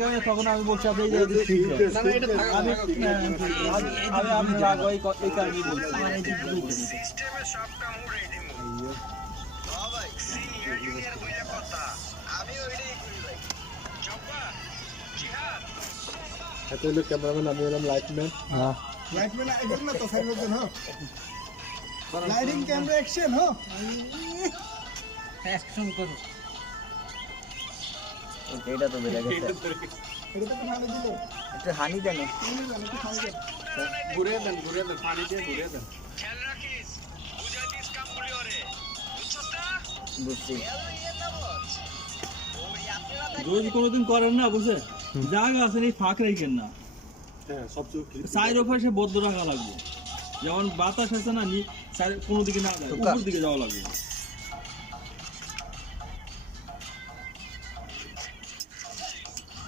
কারণে তখন আমি বলছি আপনি এই যে ঠিক আছে আমি আমি রাগ হয় এই কারণেই বলছি মানে এই সিস্টেমে সবটা মুড়ে দিমু ভাই সিনিয়র জুনিয়র কইলা কথা আমি ওইটাই করি ভাই চম্পা জিহাদ এত হলো ক্যামেরাম্যান, আমি হলাম লাইটম্যান। হ্যাঁ লাইটম্যান একদম না তো সাইড হ্যাঁ লাইটিং ক্যামেরা অ্যাকশন হ্যাঁ অ্যাকশন করো এটা তো বেড়ে গেছে এটা তো ভালো দিল একটু হানি দেন ঘুরে দেন পানি দিয়ে ঘুরে দেন। খেয়াল রাখিস বুঝাই দিস কামগুলি ওরে বুঝছস না বুঝছি যদি কোনোদিন করেন না বুঝে জায়গা আছেন এই ফাঁক রেখেন না হ্যাঁ সবচেয়ে সাইড ওপরে সে বদ্ধ রাখা লাগবে যেমন বাতাস আছে না কোনো দিকে না যায় উপর দিকে যাওয়া লাগবে